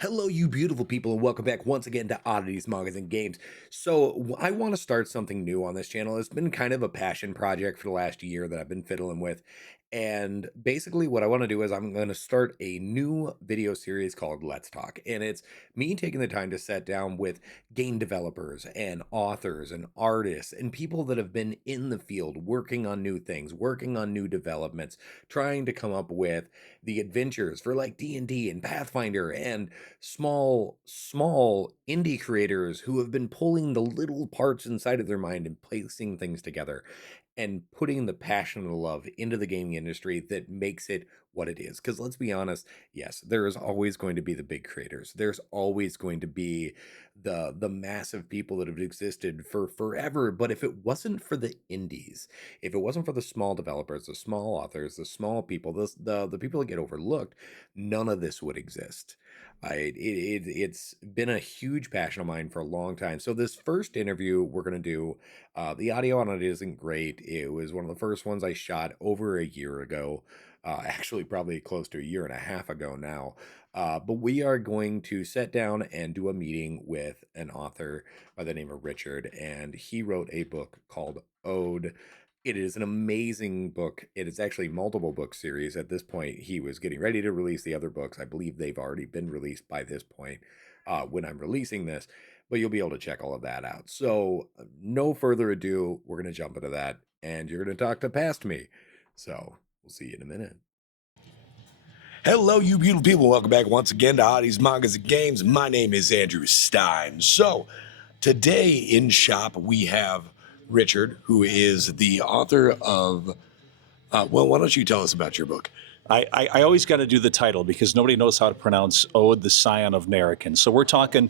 Hello, you beautiful people, and welcome back once again to Oddities, Mangas, and Games. I want to start something new on this channel. It's been kind of a passion project for the last year that I've been fiddling with. And basically, what I want to do is I'm going to start a new video series called Let's Talk. And it's me taking the time to sit down with game developers and authors and artists and people that have been in the field working on new things, working on new developments, trying to come up with the adventures for like D&D and Pathfinder and small indie creators who have been pulling the little parts inside of their mind and placing things together and putting the passion and the love into the gaming industry that makes it what it is. Because let's be honest, yes, there is always going to be the big creators. There's always going to be the massive people that have existed for forever. But if it wasn't for the indies, if it wasn't for the small developers, the small authors, the small people, the people that get overlooked, none of this would exist. It's been a huge passion of mine for a long time. So this first interview we're gonna do, the audio on it isn't great. It was one of the first ones I shot over a year ago, actually probably close to a year and a half ago now. But we are going to sit down and do a meeting with an author by the name of Richard, and he wrote a book called Ode. It is an amazing book. It is actually multiple book series. At this point, he was getting ready to release the other books. I believe they've already been released by this point when I'm releasing this, but you'll be able to check all of that out. So, no further ado, we're going to jump into that, and you're going to talk to past me. So, we'll see you in a minute. Hello, you beautiful people. Welcome back once again to Oddities, Mangas, and Games. My name is Andrew Stein. So, today in shop, we have Richard, who is the author of, well, why don't you tell us about your book? I always got to do the title because nobody knows how to pronounce Ode, the Scion of Nerikan. So we're talking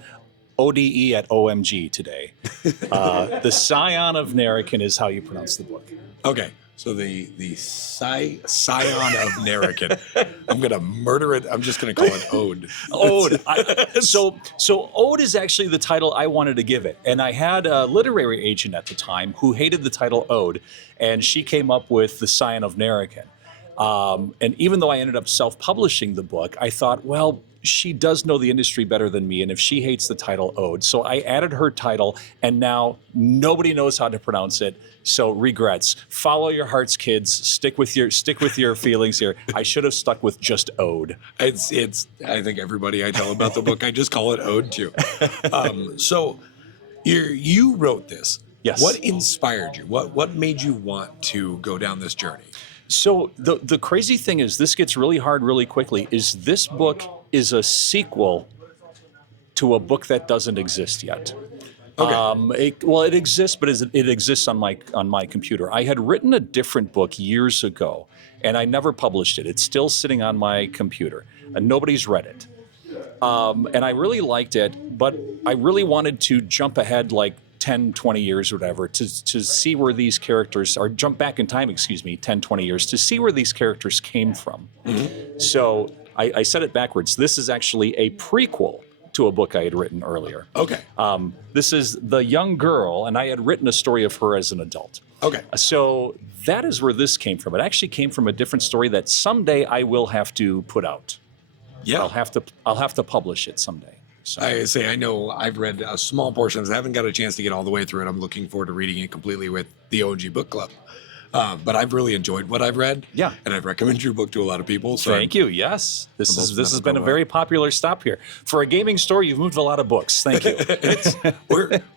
ODE at OMG today. The Scion of Nerikan is how you pronounce the book. Okay, so the scion of Nerikan. I'm gonna murder it. I'm just gonna call it Ode. Ode. So Ode is actually the title I wanted to give it, and I had a literary agent at the time who hated the title Ode, and she came up with the Scion of Nerikan. And even though I ended up self-publishing the book, I thought, well, she does know the industry better than me, and if she hates the title Ode, so I added her title, and now nobody knows how to pronounce it. So regrets. Follow your hearts, kids. Stick with your feelings here. I should have stuck with just Ode. It's. I think everybody I tell about the book, I just call it Ode too. So you wrote this. Yes. What inspired you? What made you want to go down this journey? So the crazy thing is, this gets really hard really quickly, is this book is a sequel to a book that doesn't exist yet. Okay. It exists, but it exists on my computer. I had written a different book years ago, and I never published it. It's still sitting on my computer, and nobody's read it. And I really liked it, but I really wanted to jump ahead like 10, 20 years or whatever to see where these characters, or jump back in time, 10, 20 years, to see where these characters came from. Mm-hmm. So I said it backwards. This is actually a prequel to a book I had written earlier. Okay. This is the young girl, and I had written a story of her as an adult. Okay. So that is where this came from. It actually came from a different story that someday I will have to put out. Yeah. I'll have to publish it someday. So. I know I've read a small portion. I haven't got a chance to get all the way through it. I'm looking forward to reading it completely with the OG Book Club. But I've really enjoyed what I've read. Yeah. And I've recommended your book to a lot of people. So Thank you. Yes. This has been a very popular stop here. For a gaming store, you've moved a lot of books. Thank you.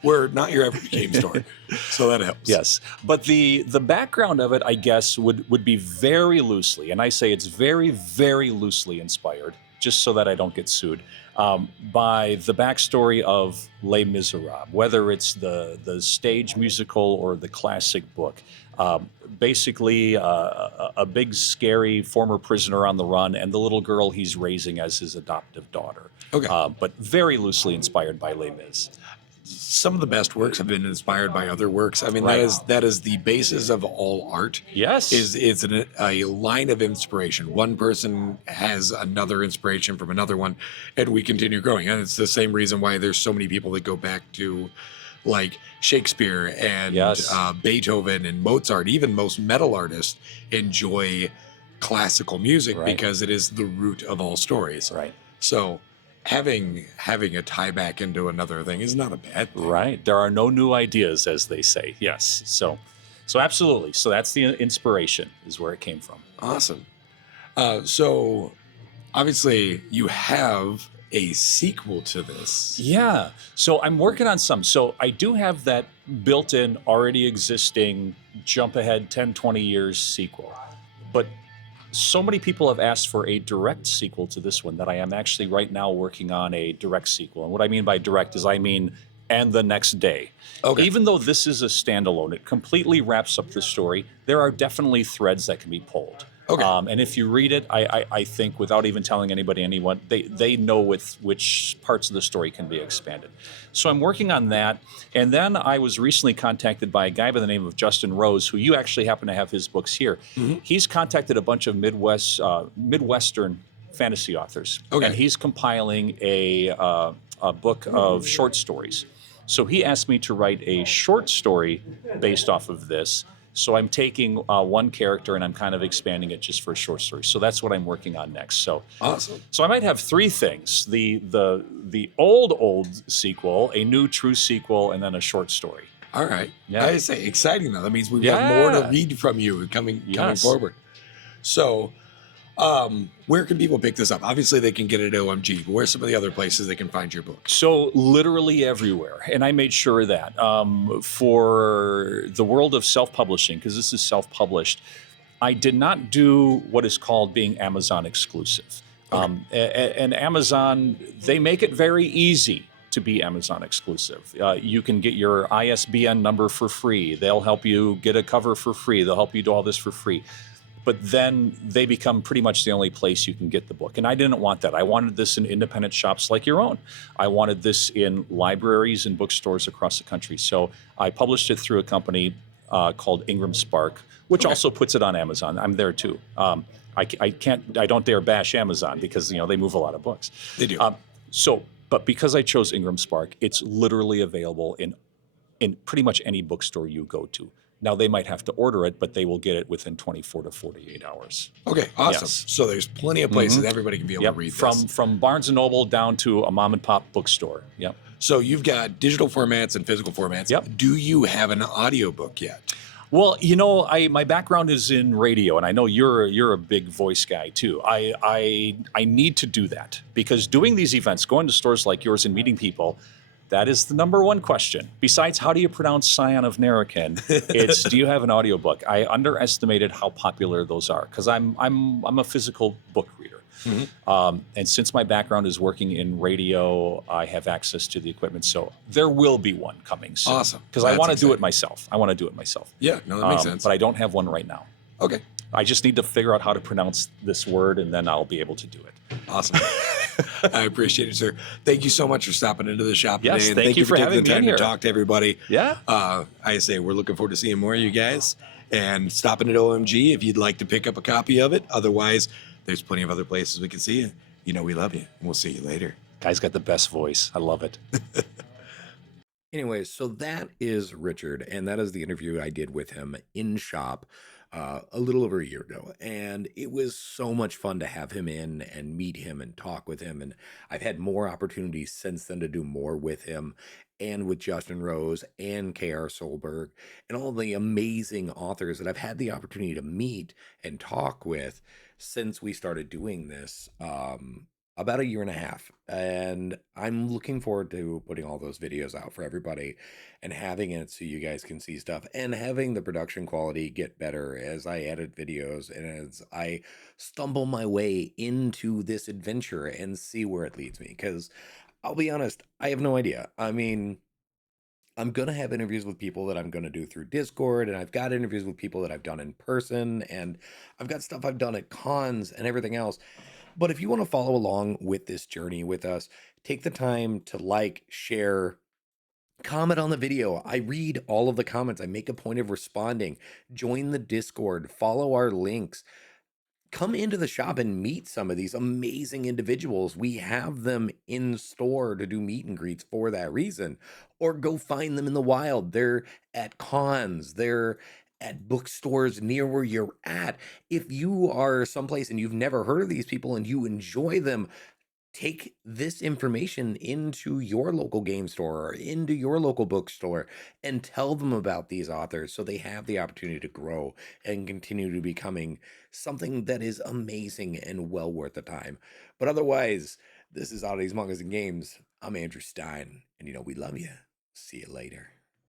we're not your average game store. So that helps. Yes. But the background of it, I guess, would be very loosely, and I say it's very, very loosely inspired, just so that I don't get sued, by the backstory of Les Miserables, whether it's the stage musical or the classic book. Basically, a big, scary former prisoner on the run, and the little girl he's raising as his adoptive daughter. Okay. But very loosely inspired by Les Mis. Some of the best works have been inspired by other works. I mean, Right. that is the basis of all art. Yes. Is a line of inspiration. One person has another inspiration from another one, and we continue growing. And it's the same reason why there's so many people that go back to, like, Shakespeare and Yes. Beethoven and Mozart. Even most metal artists enjoy classical music Right. because it is the root of all stories. Right. So having a tie back into another thing is not a bad thing. Right. There are no new ideas, as they say. Yes. So absolutely. So that's the inspiration, is where it came from. Awesome. So obviously you have a sequel to this. Yeah. So I'm working on some. So I do have that built in, already existing jump ahead 10, 20 years sequel. But so many people have asked for a direct sequel to this one that I am actually right now working on a direct sequel. And what I mean by direct is I mean, and the next day. Okay. Even though this is a standalone, it completely wraps up the story. There are definitely threads that can be pulled. Okay. And if you read it, I think without even telling anyone, they know with which parts of the story can be expanded. So I'm working on that. And then I was recently contacted by a guy by the name of Justin Rose, who you actually happen to have his books here. Mhm. He's contacted a bunch of Midwestern fantasy authors. Okay. And he's compiling a book of short stories. So he asked me to write a short story based off of this. So I'm taking one character and I'm kind of expanding it just for a short story. So that's what I'm working on next. So Awesome. So I might have three things: the old sequel, a new true sequel, and then a short story. All right. Yeah. I say exciting though. That means we've got more to Yeah. read from you coming Yes. forward. So where can people pick this up? Obviously they can get it at OMG, but where's some of the other places they can find your books? So literally everywhere, and I made sure of that for the world of self-publishing, because this is self-published, I did not do what is called being Amazon exclusive. Okay. And Amazon, they make it very easy to be Amazon exclusive. You can get your ISBN number for free. They'll help you get a cover for free. They'll help you do all this for free. But then they become pretty much the only place you can get the book. And I didn't want that. I wanted this in independent shops like your own. I wanted this in libraries and bookstores across the country. So I published it through a company called Ingram Spark, which Okay. also puts it on Amazon. I'm there too. I don't dare bash Amazon because they move a lot of books. They do. But because I chose Ingram Spark, it's literally available in pretty much any bookstore you go to. Now, they might have to order it, but they will get it within 24 to 48 hours. Okay, awesome. Yes. So there's plenty of places everybody can be able to read this. From Barnes & Noble down to a mom and pop bookstore. Yep. So you've got digital formats and physical formats. Yep. Do you have an audiobook yet? Well, my background is in radio, and I know you're a big voice guy too. I need to do that because doing these events, going to stores like yours and meeting people, that is the number one question. Besides, how do you pronounce Scion of Nerikan? It's, do you have an audiobook? I underestimated how popular those are because I'm a physical book reader. And since my background is working in radio, I have access to the equipment. So there will be one coming soon. Awesome. Because I That's want to do it exciting. myself. Yeah, no, that makes sense. But I don't have one right now. Okay, I just need to figure out how to pronounce this word, and then I'll be able to do it. awesome. I appreciate it, sir. Thank you so much for stopping into the shop Yes, today. And thank you for taking having the me time in here. to talk to everybody. Yeah. I say we're looking forward to seeing more of you guys and stopping at OMG if you'd like to pick up a copy of it. Otherwise, there's plenty of other places we can see you. You know we love you, and we'll see you later. Guy's got the best voice. I love it. Anyways, so that is Richard, and that is the interview I did with him in shop a little over a year ago. And it was so much fun to have him in and meet him and talk with him. And I've had more opportunities since then to do more with him and with Justin Rose and K.R. Solberg and all the amazing authors that I've had the opportunity to meet and talk with since we started doing this. About a year and a half. And I'm looking forward to putting all those videos out for everybody and having it so you guys can see stuff and having the production quality get better as I edit videos and as I stumble my way into this adventure and see where it leads me. Because I'll be honest, I have no idea. I mean, I'm going to have interviews with people that I'm going to do through Discord, and I've got interviews with people that I've done in person, and I've got stuff I've done at cons and everything else. But if you want to follow along with this journey with us, take the time to like, share, comment on the video. I read all of the comments. I make a point of responding. Join the Discord, follow our links. Come into the shop and meet some of these amazing individuals. We have them in store to do meet and greets for that reason. Or go find them in the wild. They're at cons, they're at bookstores near where you're at. If you are someplace and you've never heard of these people and you enjoy them, take this information into your local game store or into your local bookstore and tell them about these authors so they have the opportunity to grow and continue to becoming something that is amazing and well worth the time. But otherwise, this is Oddities, Mangas, and Games. I'm Andrew Stein, and we love you. See you later.